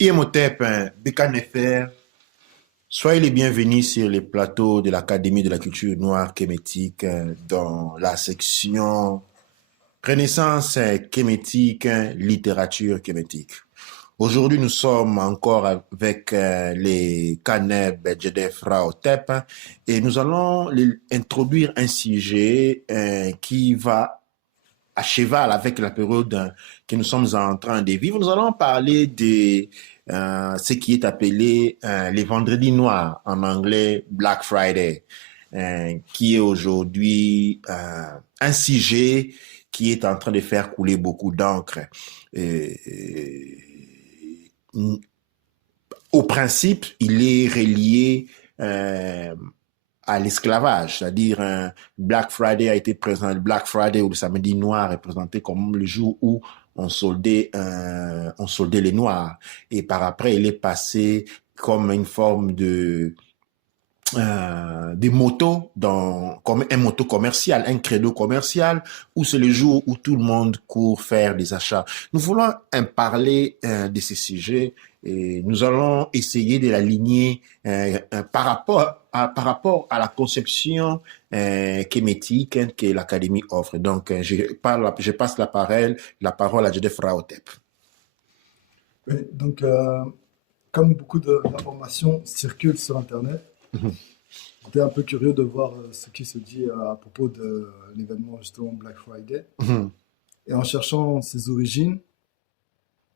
Imhotep, Bekan FR, soyez les bienvenus sur les plateaux de l'Académie de la culture noire kémétique dans la section Renaissance kémétique, littérature kémétique. Aujourd'hui, nous sommes encore avec les Kaneb Jedef Raotep et nous allons introduire un sujet qui va à cheval avec la période que nous sommes en train de vivre. Nous allons parler de ce qui est appelé les vendredis noirs, en anglais Black Friday, qui est aujourd'hui un sujet qui est en train de faire couler beaucoup d'encre. Au principe, il est relié à l'esclavage, c'est-à-dire Black Friday a été présenté, Black Friday ou le samedi noir est présenté comme le jour où on soldait les noirs, et par après il est passé comme une forme de motos, comme un moto commercial, un credo commercial, où c'est le jour où tout le monde court faire des achats. Nous voulons parler de ces sujets et nous allons essayer de l'aligner par rapport à la conception kémétique que l'Académie offre. Donc, je passe la parole à Jedef Raotep. Oui, donc, comme beaucoup d'informations circulent sur Internet, j'étais un peu curieux de voir ce qui se dit à propos de l'événement justement Black Friday. Et en cherchant ses origines,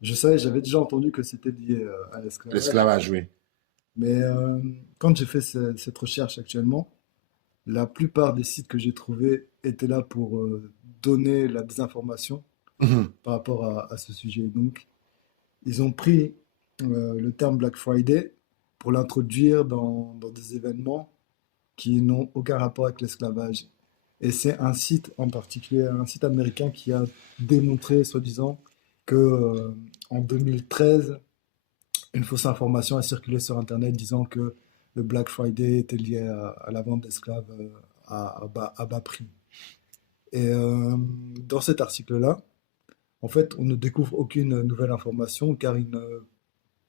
j'avais déjà entendu que c'était lié à l'esclavage. L'esclavage, oui. Mais quand j'ai fait cette recherche actuellement, la plupart des sites que j'ai trouvés étaient là pour donner la désinformation par rapport à ce sujet. Donc, ils ont pris le terme Black Friday pour l'introduire dans des événements qui n'ont aucun rapport avec l'esclavage. Et c'est un site en particulier, un site américain qui a démontré, soi-disant, que en 2013, une fausse information a circulé sur Internet disant que le Black Friday était lié à la vente d'esclaves à bas prix. Et dans cet article-là, en fait, on ne découvre aucune nouvelle information car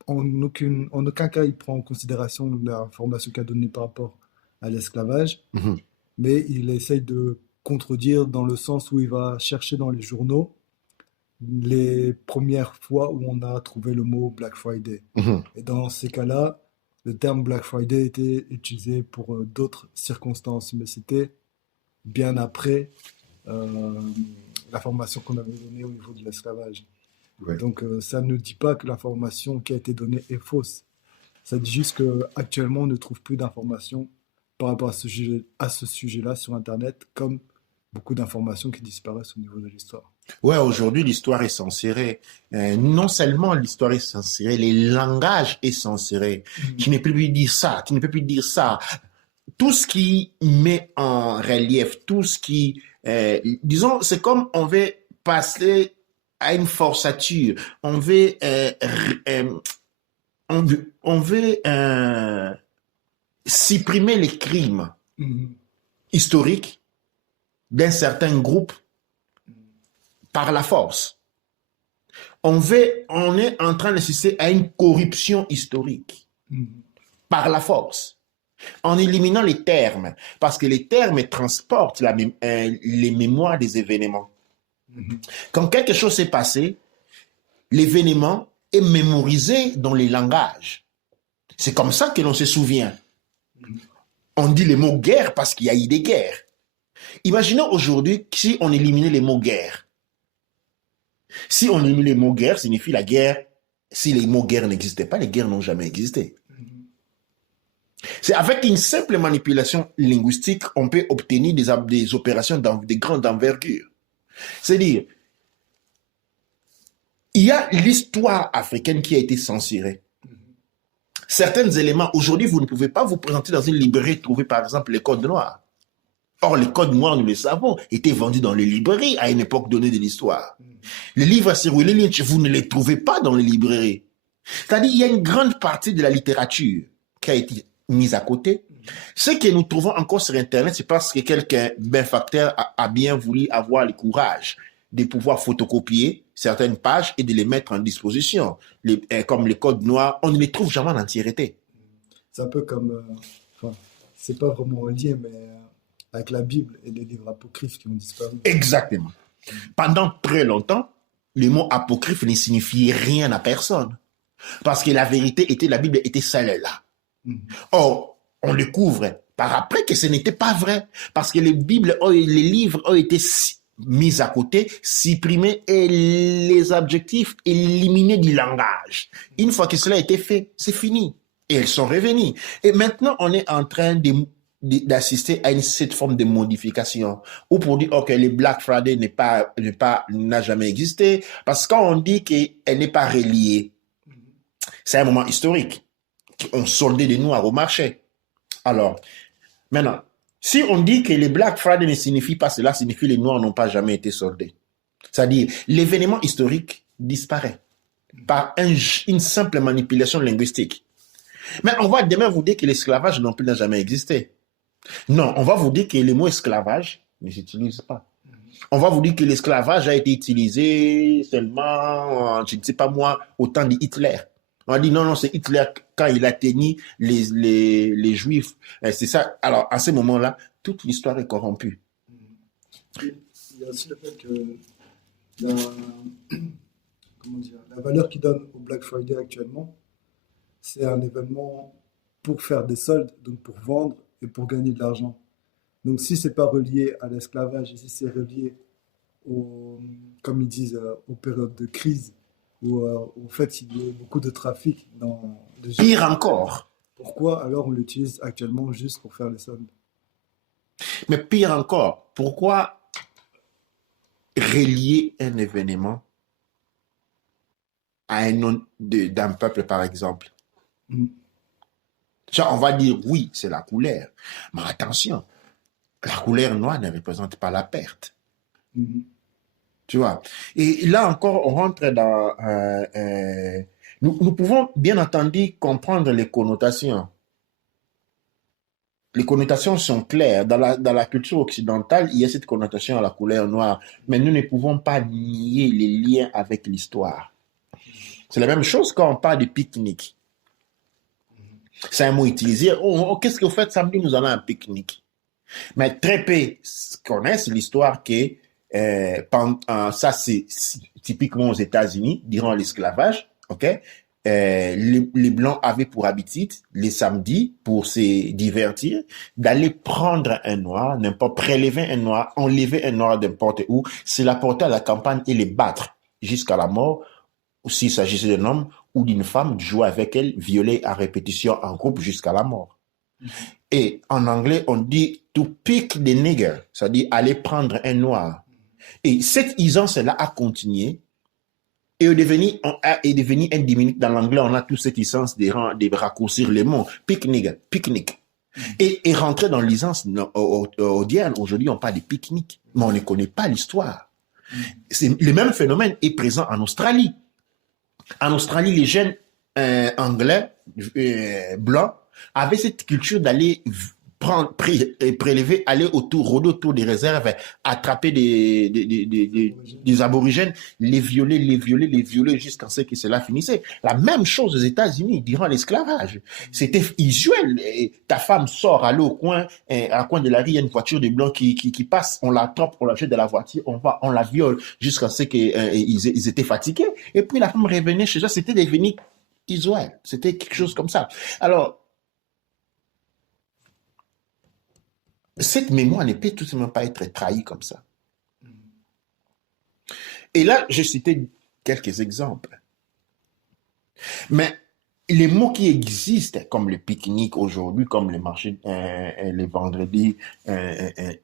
en aucun cas il prend en considération l'information qu'a donnée par rapport à l'esclavage, mais il essaye de contredire dans le sens où il va chercher dans les journaux les premières fois où on a trouvé le mot Black Friday. Et dans ces cas-là, le terme Black Friday était utilisé pour d'autres circonstances, mais c'était bien après l'information qu'on avait donnée au niveau de l'esclavage. Ouais. Donc ça ne dit pas que l'information qui a été donnée est fausse. Ça dit juste qu'actuellement on ne trouve plus d'informations par rapport à ce sujet-là sur Internet, comme beaucoup d'informations qui disparaissent au niveau de l'histoire. Ouais, aujourd'hui, l'histoire est censurée. Non seulement l'histoire est censurée, le langage est censuré. Tu ne peux plus dire ça, tu ne peux plus dire ça. Tout ce qui met en relief, tout ce qui... disons, c'est comme on veut passer à une forçature. On veut... on veut supprimer les crimes historiques d'un certain groupe par la force. On est en train d'assister à une corruption historique par la force, en éliminant les termes, parce que les termes transportent les mémoires des événements. Quand quelque chose s'est passé, l'événement est mémorisé dans les langages. C'est comme ça que l'on se souvient. On dit le mot guerre parce qu'il y a eu des guerres. Imaginons aujourd'hui si on éliminait les mots guerre. Si on élimine les mots guerre, signifie la guerre. Si les mots guerre n'existaient pas, les guerres n'ont jamais existé. C'est avec une simple manipulation linguistique qu'on peut obtenir des opérations de grande envergure. C'est-à-dire, il y a l'histoire africaine qui a été censurée. Certains éléments, aujourd'hui, vous ne pouvez pas vous présenter dans une librairie et trouver, par exemple, les codes noirs. Or, les codes noirs, nous le savons, étaient vendus dans les librairies à une époque donnée de l'histoire. Les livres sur Willie Lynch, vous ne les trouvez pas dans les librairies. C'est-à-dire, il y a une grande partie de la littérature qui a été mise à côté. Ce que nous trouvons encore sur Internet, c'est parce que quelqu'un benfacteur a bien voulu avoir le courage de pouvoir photocopier certaines pages et de les mettre en disposition. Comme les codes noirs, on ne les trouve jamais en entièreté. C'est un peu comme, enfin, c'est pas vraiment lié, mais avec la Bible et les livres apocryphes qui ont disparu. Exactement. Pendant très longtemps, le mot apocryphe ne signifiait rien à personne. Parce que la vérité était, la Bible était celle-là. Or, on découvre par après que ce n'était pas vrai. Parce que les livres ont été mis à côté, supprimés et les adjectifs éliminés du langage. Une fois que cela a été fait, c'est fini. Et elles sont revenues. Et maintenant, on est en train d'assister à cette forme de modification. Ou pour dire, OK, le Black Friday n'a jamais existé. Parce que quand on dit qu'elle n'est pas reliée, c'est un moment historique. On soldait des noirs au marché. Alors, maintenant, si on dit que les Black Friday ne signifie pas cela, signifie que les noirs n'ont pas jamais été soldés. C'est-à-dire, l'événement historique disparaît par une simple manipulation linguistique. Mais on va demain vous dire que l'esclavage non plus n'a jamais existé. Non, on va vous dire que le mot esclavage ne s'utilise pas. On va vous dire que l'esclavage a été utilisé seulement, je ne sais pas moi, au temps de Hitler. On a dit non, c'est Hitler quand il a tenu les Juifs. C'est ça. Alors, à ce moment-là, toute l'histoire est corrompue. Il y a aussi le fait que la, la valeur qu'ils donnent au Black Friday actuellement, c'est un événement pour faire des soldes, donc pour vendre et pour gagner de l'argent. Donc si c'est pas relié à l'esclavage et si c'est relié comme ils disent, aux périodes de crise ou au fait qu'il y ait beaucoup de trafic dans les gens, Pire encore. pourquoi alors on l'utilise actuellement juste pour faire les soldes? Mais pire encore, pourquoi relier un événement à un nom d'un peuple, par exemple? Genre, on va dire, oui, c'est la couleur. Mais attention, la couleur noire ne représente pas la perte. Tu vois? Et là encore, on rentre dans... nous pouvons bien entendu comprendre les connotations. Les connotations sont claires. Dans la culture occidentale, il y a cette connotation à la couleur noire. Mais nous ne pouvons pas nier les liens avec l'histoire. C'est la même chose quand on parle de pique-nique. C'est un mot utilisé. Qu'est-ce que vous faites samedi? Nous allons à un pique-nique. Mais très peu connaissent l'histoire que ça, c'est typiquement aux États-Unis, durant l'esclavage. Ok, les Blancs avaient pour habitude, les samedis, pour se divertir, d'aller prendre un noir, n'importe, prélever un noir, enlever un noir n'importe où, se l'apporter à la campagne et les battre jusqu'à la mort, ou s'il s'agissait d'un homme ou d'une femme, jouer avec elle, violer à répétition en groupe jusqu'à la mort. Et en anglais, on dit to pick the nigger, c'est-à-dire aller prendre un noir. Et cette usance-là a continué et est devenue un diminutif. Dans l'anglais, on a toute cette usance de raccourcir les mots. Pick nigger, pique-nique. Et rentrer dans l'usance audienne. Aujourd'hui, on parle de pique-nique, mais on ne connaît pas l'histoire. Le même phénomène est présent en Australie. En Australie, les jeunes anglais blancs avaient cette culture d'aller prélever, aller rôder autour des réserves, attraper des aborigènes, les violer jusqu'à ce que cela finissait. La même chose aux États-Unis durant l'esclavage. C'était usuel. Ta femme sort, aller au coin, à coin de la rue, il y a une voiture de blancs qui passe, on l'attrape, on la jette de la voiture, on la viole jusqu'à ce qu'ils étaient fatigués. Et puis la femme revenait chez eux, c'était devenu usuel. C'était quelque chose comme ça. Alors, cette mémoire ne peut tout simplement pas être trahie comme ça. Et là, j'ai cité quelques exemples. Mais les mots qui existent, comme le pique-nique aujourd'hui, comme les marchés, les vendredis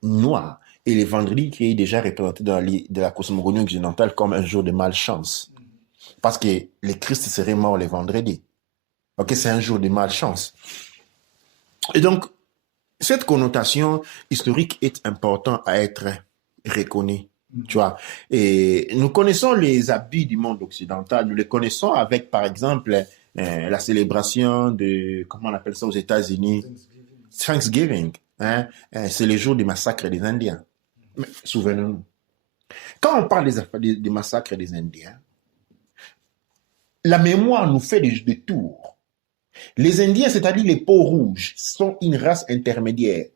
noirs, et les vendredis qui est déjà représenté dans de la cosmogonie occidentale comme un jour de malchance. Parce que le Christ serait mort le vendredi. Ok, c'est un jour de malchance. Et donc, cette connotation historique est importante à être reconnue, tu vois. Et nous connaissons les habits du monde occidental. Nous les connaissons avec, par exemple, la célébration de, comment on appelle ça aux États-Unis? Thanksgiving. Hein? C'est le jour du massacre des Indiens. Mais souvenons-nous. Quand on parle des massacres des Indiens, la mémoire nous fait des tours. Les Indiens, c'est-à-dire les peaux rouges, sont une race intermédiaire.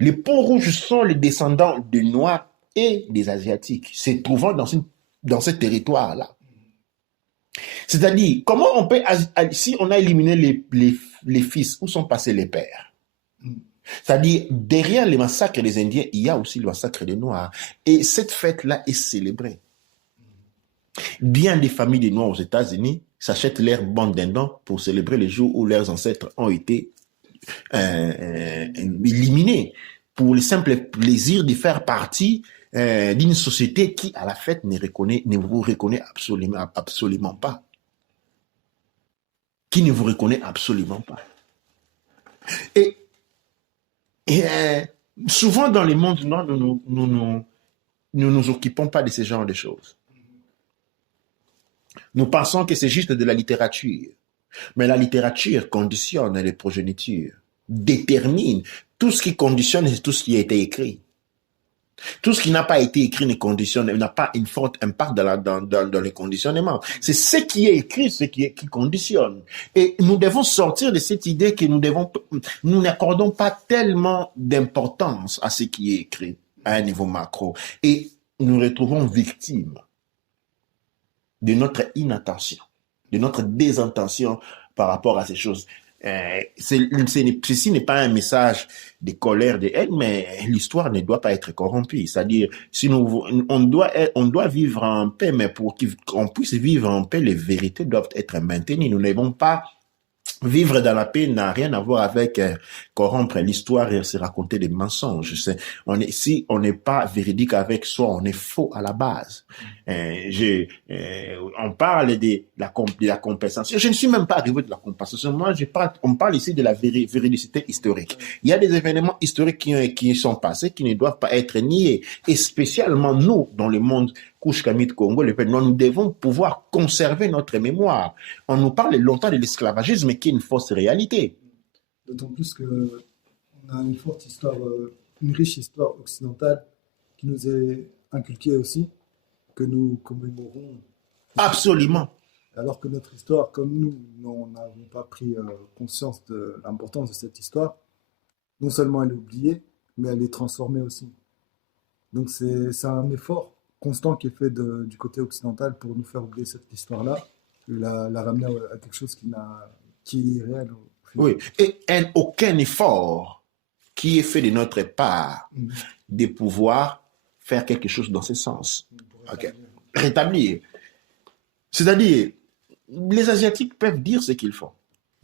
Les peaux rouges sont les descendants des Noirs et des Asiatiques, se trouvant dans ce territoire-là. C'est-à-dire, comment on peut, si on a éliminé les fils, où sont passés les pères? C'est-à-dire, derrière les massacres des Indiens, il y a aussi le massacre des Noirs. Et cette fête-là est célébrée. Bien des familles des Noirs aux États-Unis s'achètent leur bande dindons pour célébrer le jour où leurs ancêtres ont été éliminés, pour le simple plaisir de faire partie d'une société qui, à la fête, ne vous reconnaît absolument pas. Qui ne vous reconnaît absolument pas. Et souvent dans les mondes noirs, nous nous occupons pas de ce genre de choses. Nous pensons que c'est juste de la littérature. Mais la littérature conditionne les progénitures, détermine. Tout ce qui conditionne, c'est tout ce qui a été écrit. Tout ce qui n'a pas été écrit ne conditionne, n'a pas une forte impact dans le conditionnement. C'est ce qui est écrit, qui conditionne. Et nous devons sortir de cette idée que nous n'accordons pas tellement d'importance à ce qui est écrit à un niveau macro. Et nous retrouvons victimes de notre inattention, de notre désintention par rapport à ces choses. Ceci n'est pas un message de colère, de haine, mais l'histoire ne doit pas être corrompue. C'est-à-dire, si on doit vivre en paix, mais pour qu'on puisse vivre en paix, les vérités doivent être maintenues. Nous ne devons pas vivre dans la paix, n'a rien à voir avec corrompre l'histoire et se raconter des mensonges. Si on n'est pas véridique avec soi, on est faux à la base. On parle de la compensation. Je ne suis même pas arrivé de la compensation. Moi, on parle ici de la véridicité historique. Il y a des événements historiques qui sont passés, qui ne doivent pas être niés. Et spécialement nous, dans le monde Kouch-Kamit Congo, nous devons pouvoir conserver notre mémoire. On nous parle longtemps de l'esclavagisme qui est une fausse réalité. D'autant plus qu'on a une forte histoire, une riche histoire occidentale qui nous est inculquée aussi, que nous commémorons. Absolument. Alors que notre histoire, comme nous n'avons pas pris conscience de l'importance de cette histoire, non seulement elle est oubliée, mais elle est transformée aussi. Donc c'est un effort constant qui est fait du côté occidental pour nous faire oublier cette histoire-là, la ramener à quelque chose qui est réel. Oui, et aucun effort qui est fait de notre part de pouvoir faire quelque chose dans ce sens. Okay. Rétablir. C'est-à-dire, les Asiatiques peuvent dire ce qu'ils font,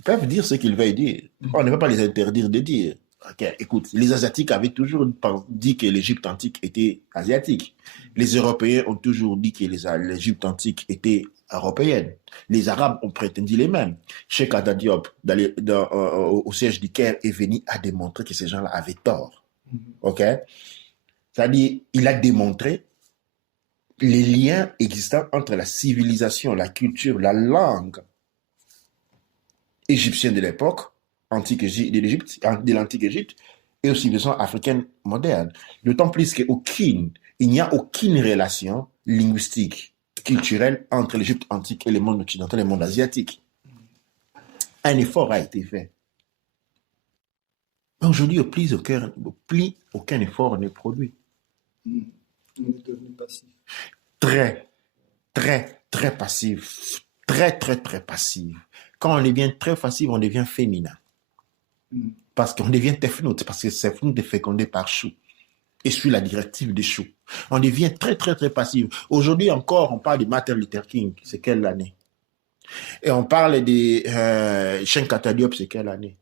peuvent dire ce qu'ils veulent dire. On ne peut pas les interdire de dire. Okay. Écoute, les Asiatiques avaient toujours dit que l'Égypte antique était asiatique. Les Européens ont toujours dit que l'Égypte antique était européenne. Les Arabes ont prétendu les mêmes. Cheikh Anta Diop, au siège du Caire, est venu à démontrer que ces gens-là avaient tort. Ok? C'est-à-dire, il a démontré les liens existants entre la civilisation, la culture, la langue égyptienne de l'époque, de l'antique Égypte, et aux civilisations africaines modernes. D'autant plus qu'il n'y a aucune relation linguistique, culturelle entre l'Égypte antique et le monde occidental et le monde asiatique. Un effort a été fait. Mais aujourd'hui, plus aucun effort n'est produit. On est devenu passif. Très, très, très passif. Très, très, très passif. Quand on devient très passif, on devient féminin. Parce qu'on devient tefnout, parce que tefnout est fécondé par chou. Et suit la directive des choux. On devient très, très, très passif. Aujourd'hui encore, on parle de Martin Luther King. C'est quelle année? Et on parle de Cheikh Anta Diop, c'est quelle année?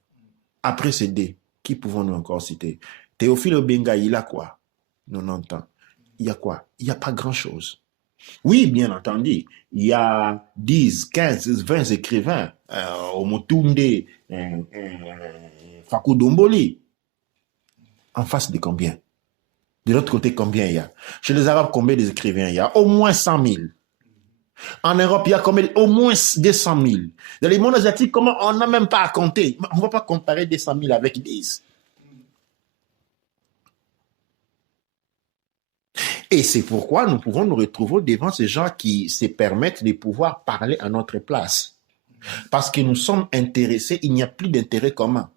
Après ces deux, qui pouvons-nous encore citer? Théophile Obenga, il a quoi? 90 ans. Il y a quoi? Il n'y a pas grand-chose. Oui, bien entendu, il y a 10, 15, 20 écrivains, Omotunde, Fakou Domboli. En face de combien? De l'autre côté, combien il y a? Chez les Arabes, combien d'écrivains il y a? Au moins 100 000. En Europe, il y a combien? Au moins 200 000. Dans les mondes asiatiques, comment? On n'a même pas à compter. On ne va pas comparer 200 000 avec 10. Et c'est pourquoi nous pouvons nous retrouver devant ces gens qui se permettent de pouvoir parler à notre place. Parce que nous sommes intéressés, il n'y a plus d'intérêt commun.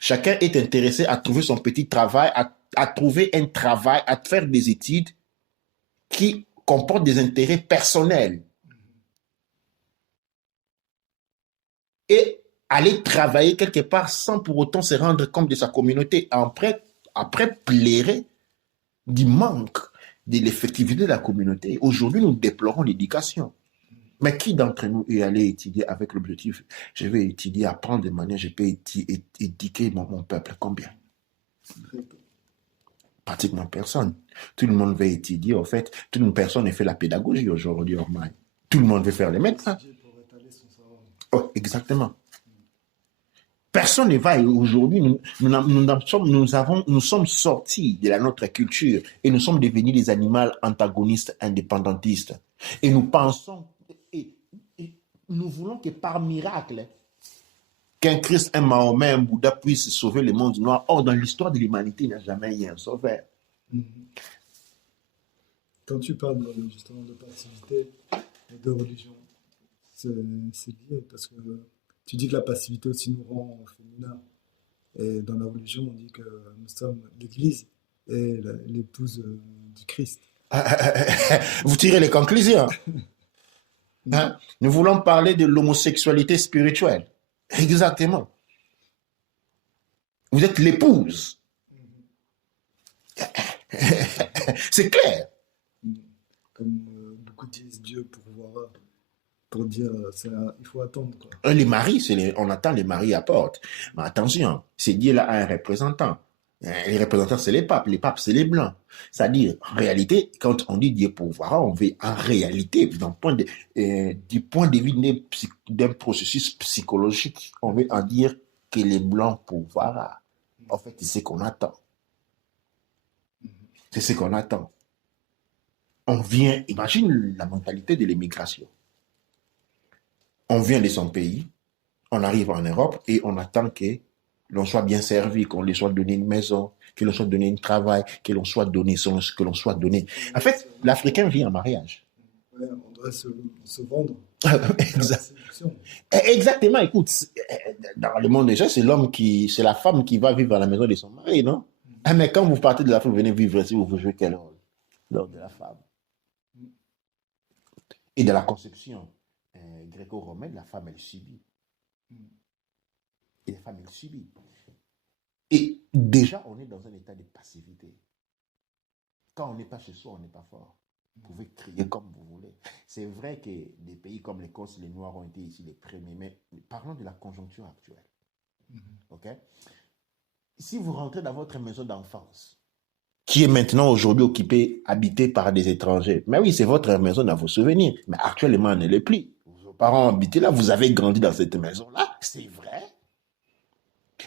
Chacun est intéressé à trouver son petit travail, à trouver un travail, à faire des études qui comportent des intérêts personnels. Et aller travailler quelque part sans pour autant se rendre compte de sa communauté, après pleurer du manque de l'effectivité de la communauté. Aujourd'hui, nous déplorons l'éducation. Mais qui d'entre nous est allé étudier avec l'objectif, je vais étudier, apprendre de manière, je peux éduquer mon peuple? Combien? Pratiquement personne. Tout le monde veut étudier, en fait. Toute une personne fait la pédagogie aujourd'hui, tout le monde veut faire les médecins. Oh, exactement. Personne ne va aujourd'hui, nous sommes sortis de notre culture et nous sommes devenus des animaux antagonistes, indépendantistes. Et nous pensons, et nous voulons que par miracle, qu'un Christ, un Mahomet, un Bouddha puisse sauver le monde noir. Or, dans l'histoire de l'humanité, il n'y a jamais eu un sauveur. Quand tu parles justement de passivité et de religion, c'est lié parce que tu dis que la passivité aussi nous rend féminins. Et dans la religion, on dit que nous sommes l'Église et l'épouse du Christ. Vous tirez les conclusions. Hein? Nous voulons parler de l'homosexualité spirituelle. Exactement. Vous êtes l'épouse. C'est clair. Comme beaucoup disent Dieu pour dire il faut attendre. Quoi. Les maris, on attend les maris à porte. Mais attention, c'est Dieu là a un représentant. Les représentants, c'est les papes c'est les blancs. C'est-à-dire, en réalité, quand on dit Dieu pourvoira, on veut en réalité, du point de vue d'un processus psychologique, on veut en dire que les blancs pourvoira. En fait, c'est ce qu'on attend. C'est ce qu'on attend. On vient, imagine la mentalité de l'immigration. On vient de son pays, on arrive en Europe et on attend que l'on soit bien servi, qu'on lui soit donné une maison, que l'on soit donné un travail, que l'on soit donné que l'on soit donné. En fait, l'Africain vit en mariage. Ouais, on doit se vendre. Exactement, écoute, dans le monde déjà, c'est la femme qui va vivre à la maison de son mari, non? Mais quand vous partez de l'Afrique, vous venez vivre ici, vous jouez quel rôle? L'homme de la femme. Et de la conception gréco-romaine, la femme, elle subit. Et la femme, elle subit. Et déjà, on est dans un état de passivité. Quand on n'est pas chez soi, on n'est pas fort. Vous pouvez crier comme vous voulez. C'est vrai que des pays comme l'Écosse, les Noirs ont été ici les premiers, mais parlons de la conjoncture actuelle. OK? Si vous rentrez dans votre maison d'enfance, qui est maintenant aujourd'hui occupée, habitée par des étrangers, mais oui, c'est votre maison dans vos souvenirs, mais actuellement, elle ne l'est plus. Vos parents habitent là, vous avez grandi dans cette maison-là, c'est vrai.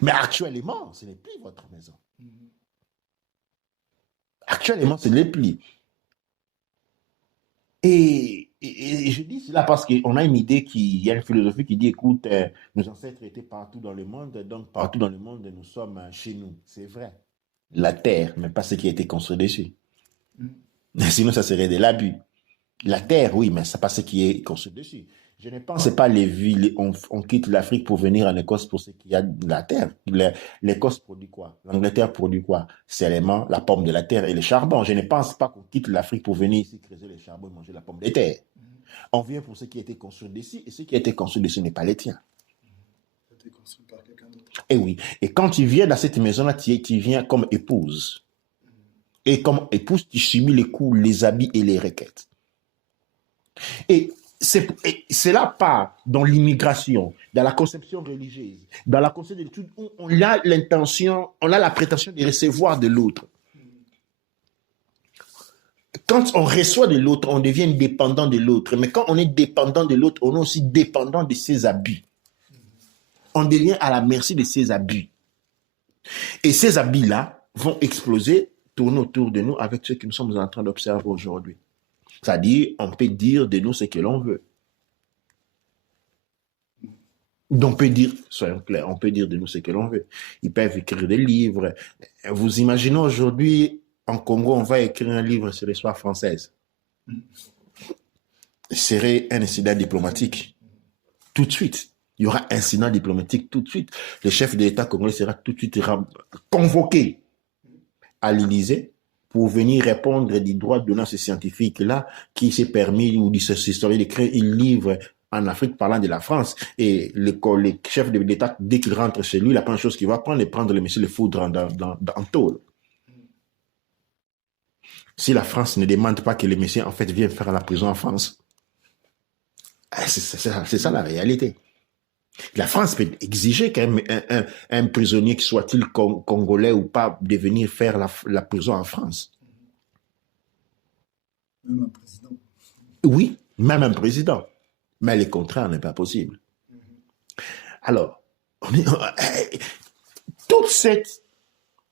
Mais actuellement, ce n'est plus votre maison. Actuellement, ce n'est plus. Et je dis cela parce qu'on a une idée, il y a une philosophie qui dit, écoute, nos ancêtres étaient partout dans le monde, donc partout dans le monde, nous sommes chez nous. C'est vrai. La terre, mais pas ce qui a été construit dessus. Sinon, ça serait de l'abus. La terre, oui, mais c'est pas ce qui est construit dessus. Je ne pense pas les villes, on quitte l'Afrique pour venir en Écosse pour ce qu'il y a de la terre. L'Écosse produit quoi? L'Angleterre produit quoi? Seulement la pomme de la terre et le charbon. Je ne pense pas qu'on quitte l'Afrique pour venir ici creuser le charbon et manger la pomme de terre. On vient pour ce qui a été construit dessus et ce qui a été construit dessus n'est pas les tiens. Ça a été construit par quelqu'un d'autre. Et oui. Et quand tu viens dans cette maison-là, tu viens comme épouse. Et comme épouse, tu subis les coups, les habits et les requêtes. Et cela part dans l'immigration, dans la conception religieuse, dans la conception de l'étude où on a l'intention, on a la prétention de recevoir de l'autre. Quand on reçoit de l'autre, on devient dépendant de l'autre. Mais quand on est dépendant de l'autre, on est aussi dépendant de ses abus. On devient à la merci de ses abus. Et ces abus-là vont exploser, tourner autour de nous avec ce que nous sommes en train d'observer aujourd'hui. C'est-à-dire, on peut dire de nous ce que l'on veut. Donc, on peut dire, soyons clairs, on peut dire de nous ce que l'on veut. Ils peuvent écrire des livres. Vous imaginez aujourd'hui en Congo, on va écrire un livre sur l'histoire française. Ce serait un incident diplomatique tout de suite. Il y aura incident diplomatique tout de suite. Le chef de l'État congolais sera tout de suite convoqué à l'Élysée pour venir répondre des droits de ce scientifique-là qui s'est permis, ou de ce historien, d'écrire un livre en Afrique parlant de la France. Et le chef de l'État, dès qu'il rentre chez lui, la première chose qu'il va prendre, c'est prendre le monsieur, le foudre en tôle. Si la France ne demande pas que le monsieur, en fait, vienne faire la prison en France, c'est ça la réalité. La France peut exiger qu'un un prisonnier, soit-il congolais ou pas, de venir faire la prison en France. Même un président. Oui, même un président. Mais le contraire n'est pas possible. Alors, toute cette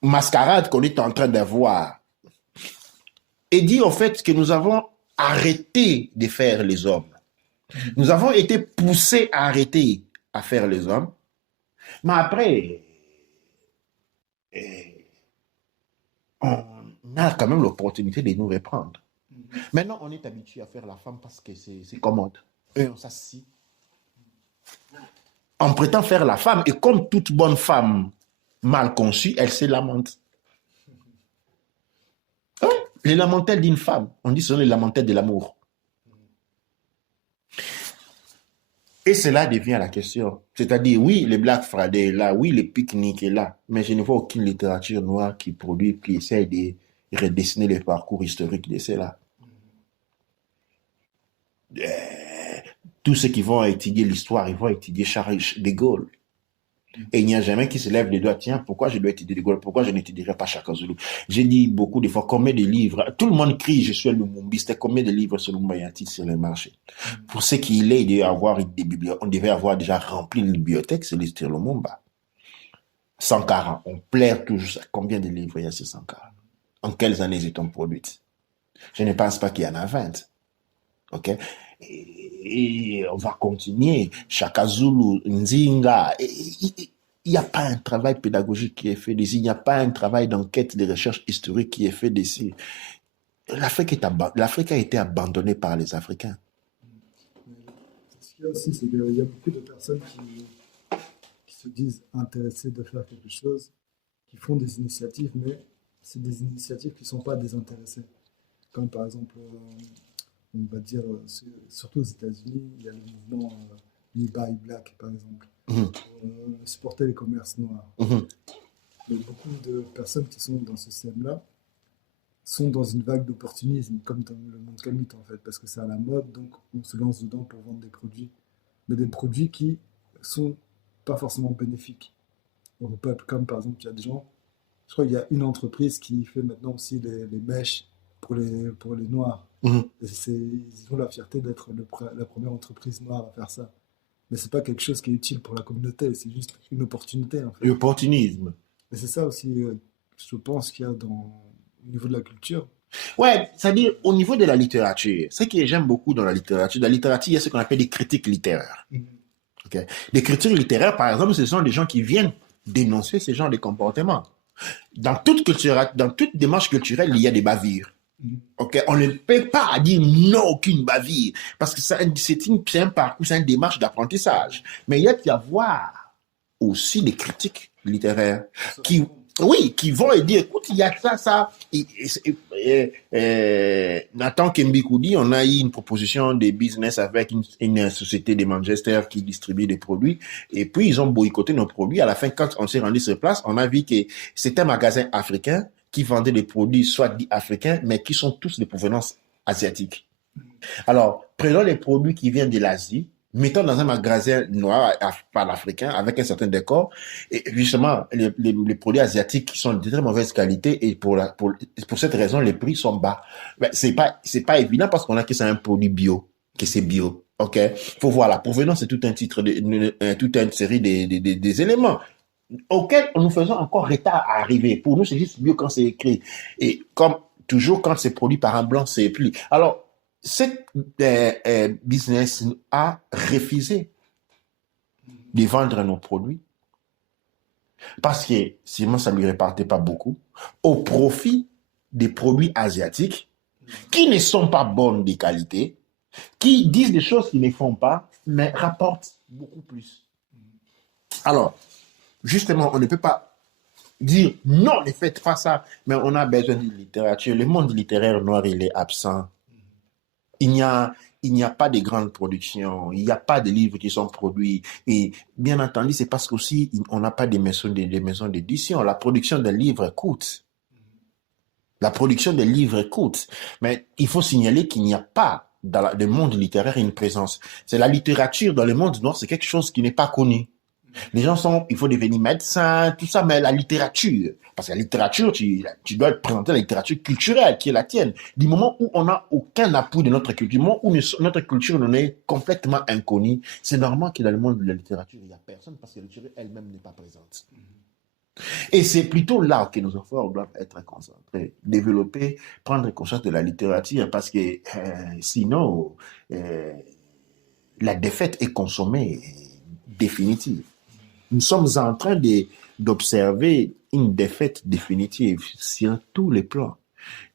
mascarade qu'on est en train d'avoir est dit en fait que nous avons arrêté de faire les hommes. Nous avons été poussés à arrêter à faire les hommes. Mais après, on a quand même l'opportunité de nous reprendre. Maintenant, on est habitué à faire la femme parce que c'est commode. Et on s'assit. On prétend faire la femme, et comme toute bonne femme mal conçue, elle se lamente. Oui, les lamentelles d'une femme, on dit ce sont les lamentelles de l'amour. Et cela devient la question. C'est-à-dire, oui, le Black Friday est là, oui, le pique-nique est là, mais je ne vois aucune littérature noire qui produit, qui essaie de redessiner le parcours historique de cela. Tous ceux qui vont étudier l'histoire, ils vont étudier Charles de Gaulle. Et il n'y a jamais qui se lève les doigts, tiens, pourquoi je dois étudier de Gaulle, pourquoi je n'étudierai pas Shaka Zulu? J'ai dit beaucoup de fois, combien de livres, tout le monde crie, je suis un Lumumbiste, combien de livres sur Lumumba sur le marché? Pour ce qu'il est, il devait avoir des bibliothèques, on devait avoir déjà rempli une bibliothèque sur l'histoire de Lumumba. Sankara, on plaire toujours ça. Combien de livres il y a sur Sankara? En quelles années est-on produite? Je ne pense pas qu'il y en a 20. OK? Et on va continuer. Shaka Zulu, Nzinga. Il n'y a pas un travail pédagogique qui est fait d'ici. Il n'y a pas un travail d'enquête, de recherche historique qui est fait d'ici. L'Afrique a été abandonnée par les Africains. Ce qu'il y a aussi, c'est qu'il y a beaucoup de personnes qui se disent intéressées de faire quelque chose, qui font des initiatives, mais c'est des initiatives qui ne sont pas désintéressées. Comme par exemple, on va dire, surtout aux États-Unis, il y a le mouvement Me Buy Black, par exemple, pour supporter les commerces noirs. Mais beaucoup de personnes qui sont dans ce système-là sont dans une vague d'opportunisme, comme dans le monde calmite en fait, parce que c'est à la mode, donc on se lance dedans pour vendre des produits, mais des produits qui sont pas forcément bénéfiques au peuple, comme par exemple, il y a des gens, je crois qu'il y a une entreprise qui fait maintenant aussi les mèches pour les noirs. Et ils ont la fierté d'être la première entreprise noire à faire ça. Mais c'est pas quelque chose qui est utile pour la communauté, c'est juste une opportunité en fait. L'opportunisme. Et c'est ça aussi, je pense qu'il y a au niveau de la culture. Ouais, c'est-à-dire au niveau de la littérature, ce que j'aime beaucoup dans la littérature, il y a ce qu'on appelle des critiques littéraires. Okay? Des critiques littéraires, par exemple, ce sont des gens qui viennent dénoncer ce genre de comportement. Dans toute démarche culturelle, il y a des bavures. Okay? On ne peut pas dire non, aucune bavure, parce que c'est un parcours, c'est une démarche d'apprentissage. Mais il y a qu'à avoir aussi des critiques littéraires qui vont et dire, écoute, il y a ça. Nathan Kembikoudi, on a eu une proposition de business avec une société de Manchester qui distribue des produits, et puis ils ont boycotté nos produits. À la fin, quand on s'est rendu sur place, on a vu que c'était un magasin africain qui vendait des produits soit dits africains, mais qui sont tous de provenance asiatique. Alors, prenons les produits qui viennent de l'Asie, mettons dans un magasin noir par l'Africain avec un certain décor, et justement, les produits asiatiques qui sont de très mauvaise qualité, et pour cette raison, les prix sont bas. Mais c'est pas évident parce qu'on a que c'est un produit bio, que c'est bio. OK? Faut voir la provenance, c'est tout un titre, toute une série des éléments auxquels nous faisons encore retard à arriver. Pour nous, c'est juste bio quand c'est écrit. Et comme toujours, quand c'est produit par un blanc, c'est plus. Alors, cette business a refusé de vendre nos produits parce que sinon ça ne lui repartait pas beaucoup au profit des produits asiatiques qui ne sont pas bonnes de qualité, qui disent des choses qu'ils ne font pas, mais rapportent beaucoup plus. Alors, justement, on ne peut pas dire non, ne faites pas ça, mais on a besoin de littérature. Le monde littéraire noir, il est absent. Il n'y a pas de grandes productions, il n'y a pas de livres qui sont produits. Et bien entendu, c'est parce qu'aussi, on n'a pas des maisons d'édition. La production d'un livre coûte. La production des livres coûte. Mais il faut signaler qu'il n'y a pas dans le monde littéraire une présence. C'est la littérature dans le monde noir, c'est quelque chose qui n'est pas connu. Les gens il faut devenir médecin, tout ça, mais la littérature, parce que la littérature, tu dois présenter la littérature culturelle qui est la tienne. Du moment où on n'a aucun appui de notre culture, du moment où notre culture nous est complètement inconnue, c'est normal que dans le monde de la littérature, il n'y a personne parce que la littérature elle-même n'est pas présente. Et c'est plutôt là que nos efforts doivent être concentrés, développer, prendre conscience de la littérature, parce que sinon, la défaite est consommée définitive. Nous sommes en train d'observer une défaite définitive sur tous les plans.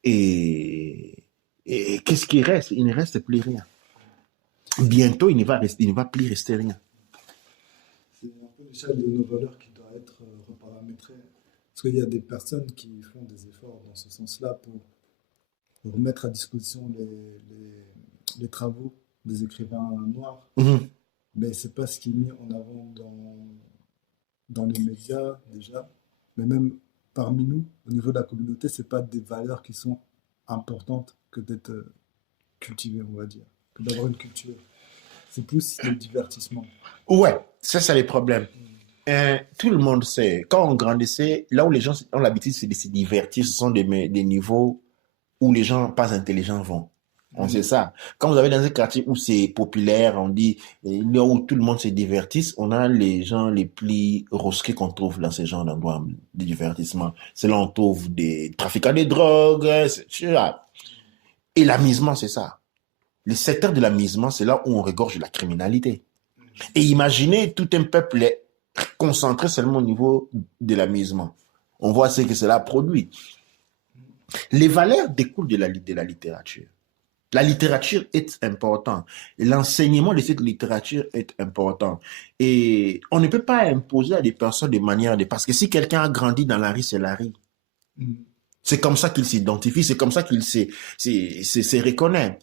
Et qu'est-ce qui reste? Il ne reste plus rien. Bientôt, il ne va plus rester rien. C'est un peu l'échelle de nos valeurs qui doit être reparamétrée. Parce qu'il y a des personnes qui font des efforts dans ce sens-là pour mettre à disposition les travaux des écrivains noirs. Mm-hmm. Mais ce n'est pas ce qui est mis en avant dans les médias déjà, mais même parmi nous, au niveau de la communauté, ce n'est pas des valeurs qui sont importantes que d'être cultivé, on va dire, que d'avoir une culture. C'est plus le divertissement. Ouais, ça, c'est le problème. Tout le monde sait, quand on grandissait, là où les gens ont l'habitude de se divertir, ce sont des niveaux où les gens pas intelligents vont. On sait ça. Quand vous avez dans un quartier où c'est populaire, on dit, là où tout le monde se divertisse, on a les gens les plus rosqués qu'on trouve dans ces genres d'endroits de divertissement. C'est là où on trouve des trafiquants de drogue, etc. Et l'amusement, c'est ça. Le secteur de l'amusement, c'est là où on regorge la criminalité. Et imaginez tout un peuple concentré seulement au niveau de l'amusement. On voit ce que cela produit. Les valeurs découlent de la littérature. La littérature est importante. L'enseignement de cette littérature est important. Et on ne peut pas imposer à des personnes de manière parce que si quelqu'un a grandi dans la rue, c'est la rue. C'est comme ça qu'il s'identifie, c'est comme ça qu'il se reconnaît.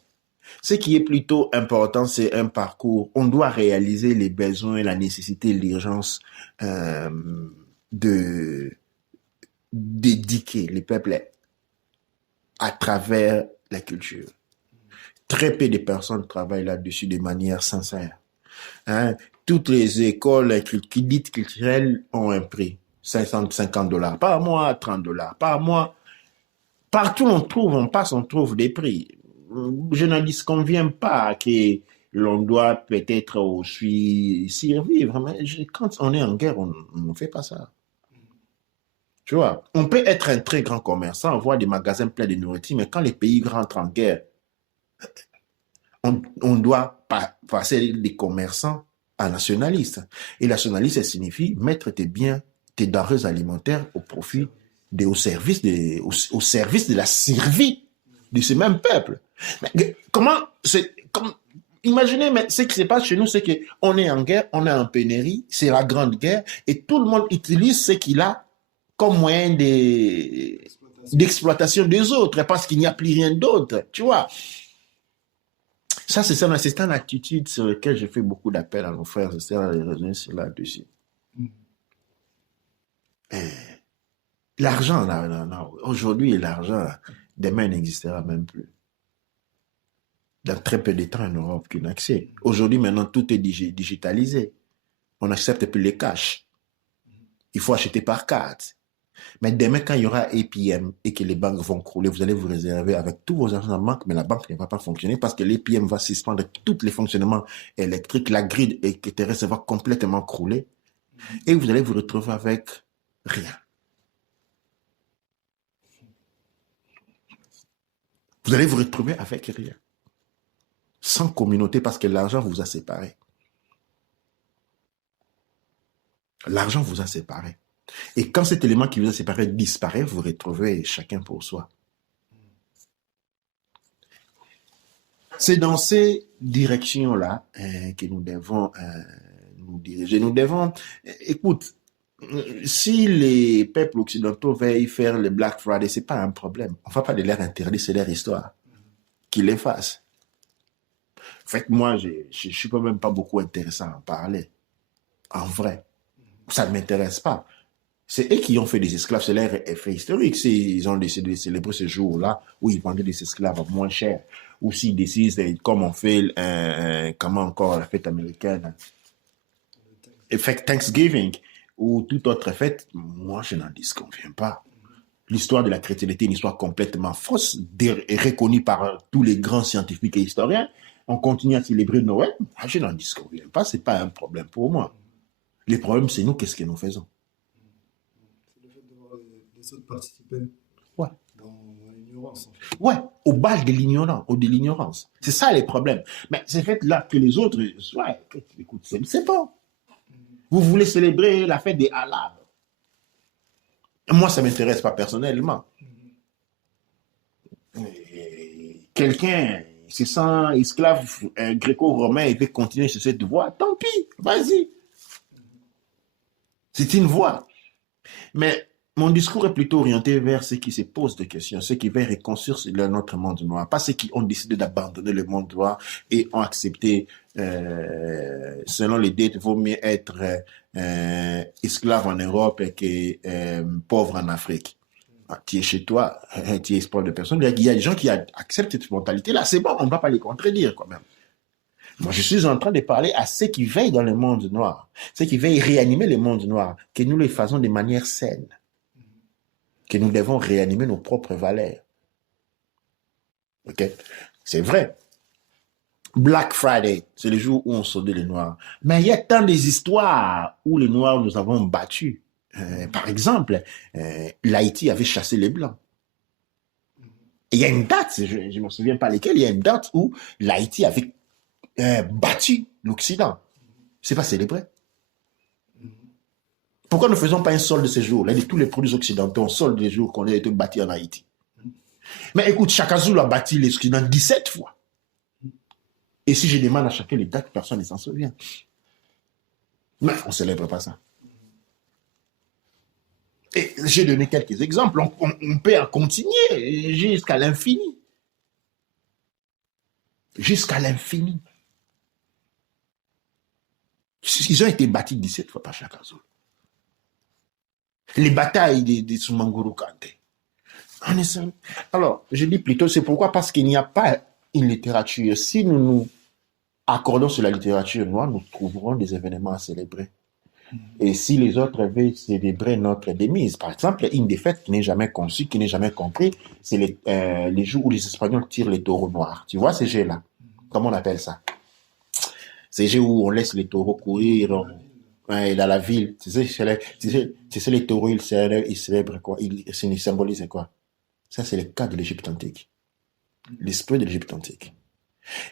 Ce qui est plutôt important, c'est un parcours. On doit réaliser les besoins, la nécessité, l'urgence d'éduquer les peuples à travers la culture. Très peu de personnes travaillent là-dessus de manière sincère. Toutes les écoles qui dites culturelles ont un prix. $50 par mois, $30 par mois. Partout on trouve des prix. Je n'en disconviens pas que l'on doit peut-être aussi survivre, mais quand on est en guerre, on ne fait pas ça. Tu vois, on peut être un très grand commerçant, avoir des magasins pleins de nourriture, mais quand les pays rentrent en guerre, on doit passer des commerçants à nationalistes. Et nationaliste, ça signifie mettre tes biens, tes denrées alimentaires au profit, au service de la survie de ce même peuple. Mais imaginez, mais ce qui se passe chez nous, c'est qu'on est en guerre, on est en pénurie, c'est la grande guerre, et tout le monde utilise ce qu'il a comme moyen d'exploitation des autres, parce qu'il n'y a plus rien d'autre, tu vois. Ça, c'est une attitude sur laquelle je fais beaucoup d'appels à nos frères et sœurs et revenir sur là-dessus. L'argent, aujourd'hui, l'argent, demain, n'existera même plus. Dans très peu de temps, en Europe, qu'un accès. Aujourd'hui, maintenant, tout est digitalisé. On n'accepte plus les cash. Il faut acheter par carte. Mais demain, quand il y aura APM et que les banques vont crouler, vous allez vous réserver avec tous vos argent en banque, mais la banque ne va pas fonctionner parce que l'APM va suspendre tous les fonctionnements électriques, la grille terrestre va complètement crouler et vous allez vous retrouver avec rien. Vous allez vous retrouver avec rien. Sans communauté parce que l'argent vous a séparés. L'argent vous a séparés. Et quand cet élément qui vous a séparé disparaît, vous vous retrouvez chacun pour soi. C'est dans ces directions-là que nous devons nous diriger. Nous devons, écoute, si les peuples occidentaux veulent faire le Black Friday, c'est pas un problème. On ne va pas de leur interdire, c'est leur histoire. Qu'ils les fassent. En fait, moi, je suis quand même pas beaucoup intéressé à en parler. En vrai. Ça ne m'intéresse pas. C'est eux qui ont fait des esclaves, c'est leur effet historique. S'ils ont décidé de célébrer ce jour-là où ils vendaient des esclaves moins cher, ou s'ils décident, comme on fait, comment encore la fête américaine, fête Thanksgiving, ou toute autre fête, moi je n'en disconviens pas. L'histoire de la chrétienté est une histoire complètement fausse, reconnue par tous les grands scientifiques et historiens. On continue à célébrer Noël, moi je n'en disconviens pas, c'est pas un problème pour moi. Le problème, c'est nous, qu'est-ce que nous faisons? C'est le fait de voir les autres participer Ouais. dans l'ignorance. En fait. Ouais, au bal de l'ignorance, ou de l'ignorance. C'est ça les problèmes. Mais c'est fait là que les autres, ouais, écoute, c'est bon. Vous voulez célébrer la fête des Allah. Moi, ça ne m'intéresse pas personnellement. Quelqu'un se sent esclave gréco-romain et veut continuer sur cette voie, tant pis, vas-y. C'est une voie. Mais mon discours est plutôt orienté vers ceux qui se posent des questions, ceux qui veulent reconstruire notre monde noir, pas ceux qui ont décidé d'abandonner le monde noir et ont accepté, selon les dates, vaut mieux être esclave en Europe que pauvre en Afrique. Ah, tu es chez toi, tu es espoir de personne. Il y a des gens qui acceptent cette mentalité-là. C'est bon, on ne va pas les contredire quand même. Moi, je suis en train de parler à ceux qui veillent dans le monde noir, ceux qui veillent réanimer le monde noir, que nous le faisons de manière saine, que nous devons réanimer nos propres valeurs. Ok? C'est vrai. Black Friday, c'est le jour où on soldait les Noirs. Mais il y a tant des histoires où les Noirs nous avons battus. Par exemple, l'Haïti avait chassé les Blancs. Et il y a une date, je ne me souviens pas lesquelles, il y a une date où l'Haïti avait battu l'Occident. C'est pas célébré. Pourquoi ne faisons pas un solde de ces jours? Là, de tous les produits occidentaux, on solde les jours qu'on a été bâtis en Haïti. Mais écoute, Shaka Zulu a bâti l'Occident 17 fois. Et si je demande à chacun les dates, personne ne s'en souvient. Mais on ne célèbre pas ça. Et j'ai donné quelques exemples. On peut en continuer jusqu'à l'infini. Jusqu'à l'infini. Ils ont été bâtis 17 fois par Shaka Zulu. Les batailles de Soumanguru Kanté. Alors, je dis plutôt, c'est pourquoi? Parce qu'il n'y a pas une littérature. Si nous nous accordons sur la littérature noire, nous trouverons des événements à célébrer. Et si les autres veulent célébrer notre démise, par exemple, une des fêtes qui n'est jamais conçue, qui n'est jamais compris, c'est les jours où les Espagnols tirent les taureaux noirs. Tu vois ces jeux-là? Comment on appelle ça? Ces jeux où on laisse les taureaux courir dans la ville. Tu sais, les taureaux, ils célèbrent quoi? Ils symbolisent quoi? Ça, c'est le cas de l'Égypte antique. L'esprit de l'Égypte antique.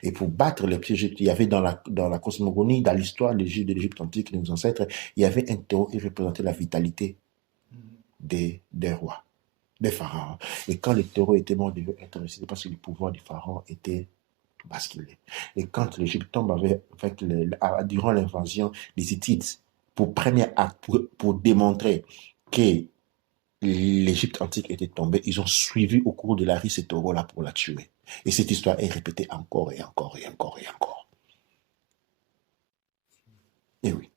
Et pour battre les pieds égyptiens, il y avait dans la cosmogonie, dans l'histoire de l'Égypte antique, de nos ancêtres, il y avait un taureau qui représentait la vitalité des rois, des pharaons. Et quand le taureau était mort, il devait être ressuscité parce que le pouvoir du pharaon était basculé. Et quand l'Égypte tombe durant l'invasion des Hittites, pour premier acte, pour démontrer que l'Égypte antique était tombée, ils ont suivi au cours de la rue ce taureau-là pour la tuer. Et cette histoire est répétée encore et encore et encore et encore. Et oui.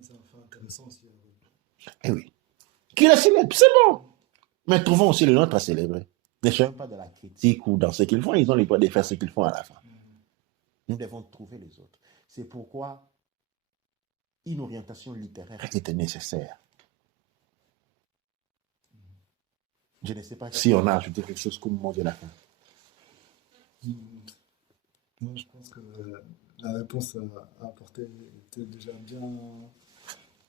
C'est un fait intéressant aussi. Et oui. Qui la célèbre, c'est bon. Mais trouvons aussi le nôtre à célébrer. Ne soyons pas dans la critique ou dans ce qu'ils font, ils ont les droits de faire ce qu'ils font à la fin. Nous devons trouver les autres. C'est pourquoi une orientation littéraire était nécessaire. Je ne sais pas si on a ajouté quelque chose comme mot de la fin. Moi, je pense que la réponse à apporter était déjà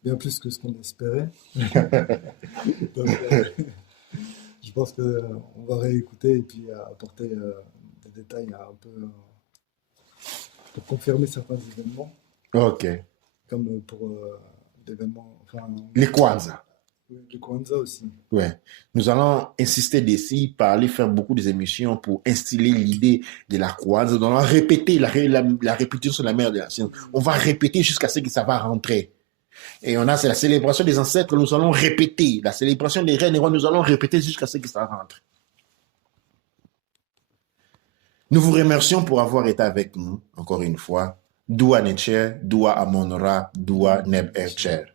bien plus que ce qu'on espérait. Donc, je pense qu'on va réécouter et puis apporter des détails un peu pour confirmer certains événements. Ok. Comme pour l'événement. Enfin, Les Kwanzaa. Le Kwanzaa aussi. Ouais. Nous allons insister dessus, parler, faire beaucoup d'émissions pour instiller l'idée de la croix. Nous allons répéter la répétition sur la mère de la science. On va répéter jusqu'à ce que ça va rentrer. Et on a, c'est la célébration des ancêtres, nous allons répéter. La célébration des reines et rois, nous allons répéter jusqu'à ce que ça rentre. Nous vous remercions pour avoir été avec nous, encore une fois. Dua Necher, Dua Amonora, Dua Neb Ercher.